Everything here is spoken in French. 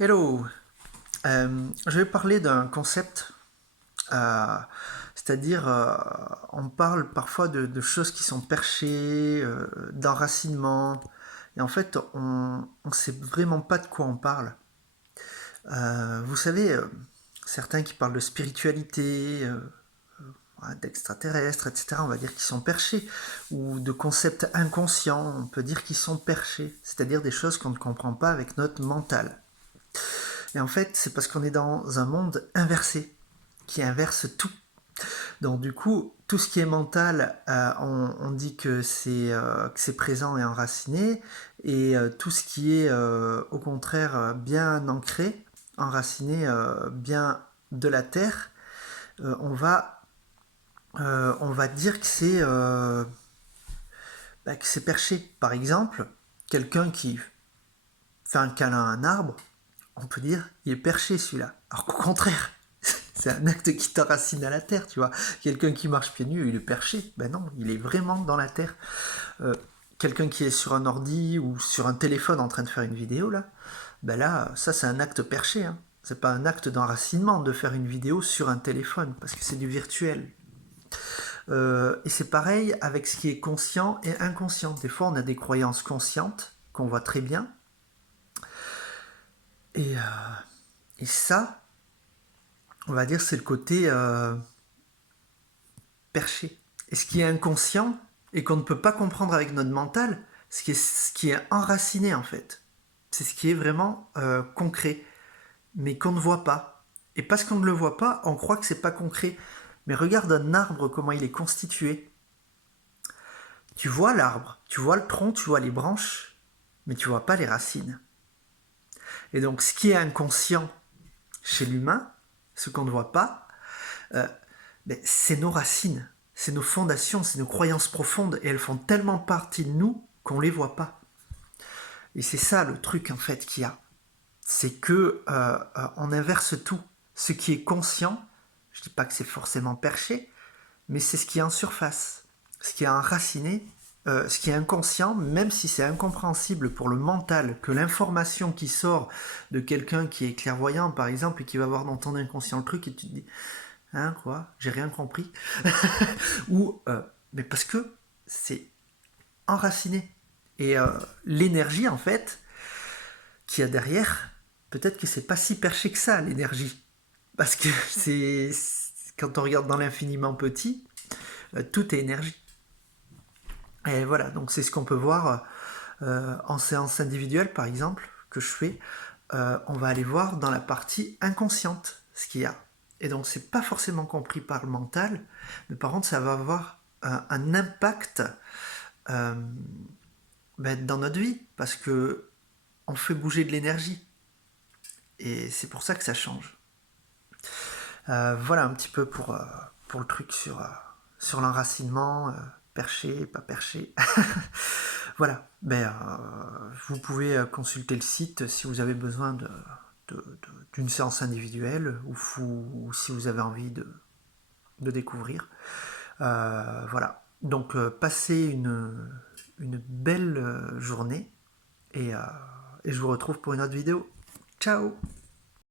Hello. Je vais parler d'un concept, euh, c'est-à-dire on parle parfois de choses qui sont perchées, d'enracinement, et en fait on sait vraiment pas de quoi on parle. Vous savez, certains qui parlent de spiritualité, ouais, d'extraterrestres, etc., on va dire qu'ils sont perchés, ou de concepts inconscients, on peut dire qu'ils sont perchés, c'est-à-dire des choses qu'on ne comprend pas avec notre mental. Et en fait, c'est parce qu'on est dans un monde inversé, qui inverse tout. Donc du coup, tout ce qui est mental, on dit que c'est présent et enraciné, et tout ce qui est au contraire bien ancré, enraciné, bien de la terre, euh, on, va, on va dire que c'est perché. Par exemple, quelqu'un qui fait un câlin à un arbre, on peut dire il est perché celui-là. Alors qu'au contraire, c'est un acte qui t'enracine à la terre, tu vois. Quelqu'un qui marche pieds nus, il est perché. Ben non, il est vraiment dans la terre. Euh, Quelqu'un qui est sur un ordi ou sur un téléphone en train de faire une vidéo, là, ben là, ça c'est un acte perché. Hein. C'est pas un acte d'enracinement de faire une vidéo sur un téléphone, parce que c'est du virtuel. Et c'est pareil avec ce qui est conscient et inconscient. Des fois, on a des croyances conscientes qu'on voit très bien. Et, euh, et ça, on va dire, c'est le côté perché. Et ce qui est inconscient et qu'on ne peut pas comprendre avec notre mental, ce qui est enraciné en fait. C'est ce qui est vraiment concret, mais qu'on ne voit pas. Et parce qu'on ne le voit pas, on croit que c'est pas concret. Mais regarde un arbre, comment il est constitué. Tu vois l'arbre, tu vois le tronc, tu vois les branches, mais tu vois pas les racines. Et donc ce qui est inconscient chez l'humain, ce qu'on ne voit pas, euh, ben, c'est nos racines, c'est nos fondations, c'est nos croyances profondes, et elles font tellement partie de nous qu'on les voit pas. Et c'est ça le truc en fait qu'il y a, c'est que on inverse tout. Ce qui est conscient, je dis pas que c'est forcément perché, mais c'est ce qui est en surface, ce qui est enraciné, ce qui est inconscient, même si c'est incompréhensible pour le mental, que l'information qui sort de quelqu'un qui est clairvoyant par exemple et qui va voir dans ton inconscient le truc et tu te dis hein quoi, j'ai rien compris, ou mais parce que c'est enraciné. Et l'énergie, en fait, qu'il y a derrière, peut-être que c'est pas si perché que ça, l'énergie. Parce que quand on regarde dans l'infiniment petit, tout est énergie. Et voilà, donc c'est ce qu'on peut voir en séance individuelle, par exemple, que je fais. On va aller voir dans la partie inconsciente ce qu'il y a. Et donc c'est pas forcément compris par le mental, mais par contre ça va avoir un impact euh, ben, dans notre vie, parce que on fait bouger de l'énergie. Et c'est pour ça que ça change. Voilà un petit peu pour le truc sur l'enracinement, perché, pas perché. Voilà, ben, vous pouvez consulter le site si vous avez besoin d'une séance individuelle ou si vous avez envie de découvrir. Voilà, donc passez une belle journée et, et je vous retrouve pour une autre vidéo. Ciao!